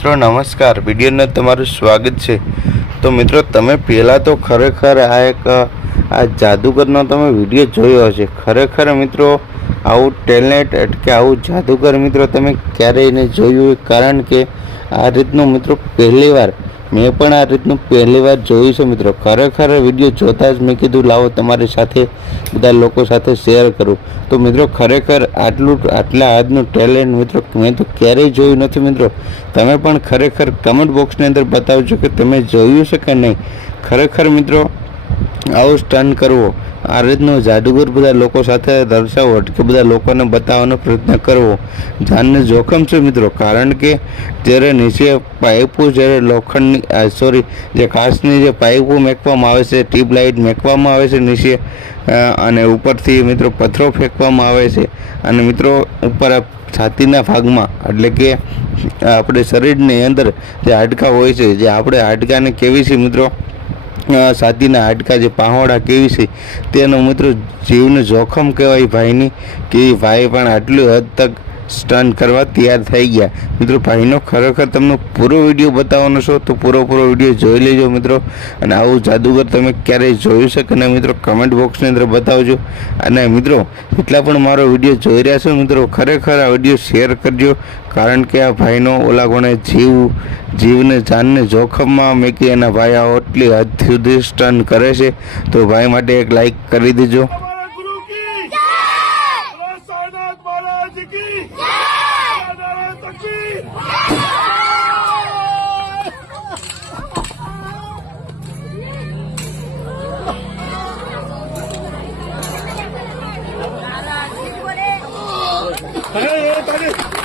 મિત્રો નમસ્કાર, વિડીયોને તમારું સ્વાગત છે। તો મિત્રો તમે પહેલાં તો ખરેખર આ જાદુગરનો તમે વિડીયો જોયો હશે। ખરેખર મિત્રો આવું ટેલેન્ટ કે આવું જાદુગર મિત્રો તમે ક્યારેય નહીં જોયું, કારણ કે આ રીતનું મિત્રો પહેલીવાર મેં પણ આ રીતનું પહેલીવાર જોયું છે મિત્રો। ખરેખર વિડીયો જોતાં જ મેં કીધું લાવો તમારી સાથે બધા લોકો સાથે શેર કરું। તો મિત્રો ખરેખર આટલા આજનું ટેલેન્ટ મિત્રો મેં તો ક્યારેય જોયું નથી મિત્રો। તમે પણ ખરેખર કમેન્ટ બોક્સની અંદર બતાવજો કે તમે જોયું છે કે નહીં। ખરેખર મિત્રો આવું સ્ટન્ટ કરવો, આ રીતનું જાદુગર બધા લોકો સાથે દર્શાવો કે બધા લોકોને બતાવવાનો પ્રયત્ન કરવો જાનને જોખમ છે મિત્રો। કારણ કે જ્યારે નીચે પાઇપો જ્યારે લોખંડની જે કાચની જે પાઇપો મેકવામાં આવે છે, ટ્યુબલાઇટ મેકવામાં આવે છે નીચે, અને ઉપરથી મિત્રો પથ્થરો ફેંકવામાં આવે છે, અને મિત્રો ઉપર છાતીના ભાગમાં એટલે કે આપણે શરીરની અંદર જે હાડકાં હોય છે, જે આપણે હાડકાને કેવી છે મિત્રો છાતીના હાડકાં જે પહોળા કેવી છે તેનો મિત્રો જીવનું જોખમ કહેવાય ભાઈની, કે ભાઈ પણ આટલું હદ તક સ્ટન્ટ કરવા તૈયાર થઈ ગયા મિત્રો। ભાઈનો ખરેખર તમને પૂરો વિડીયો બતાવવાનો છો તો પૂરો વિડીયો જોઈ લેજો મિત્રો। અને આવું જાદુગર તમે ક્યારેય જોયું છે કે નહીં મિત્રો કમેન્ટ બોક્સની અંદર બતાવજો। અને મિત્રો જેટલા પણ મારો વિડીયો જોઈ રહ્યા છો મિત્રો ખરેખર આ વિડીયો શેર કરજો, કારણ કે આ ભાઈનો ઓલા કોણે જીવને જાનને જોખમમાં મૂકી એના ભાઈ આ એટલી હદ સુધી સ્ટન્ટ કરે છે, તો ભાઈ માટે એક લાઈક કરી દેજો। Hey,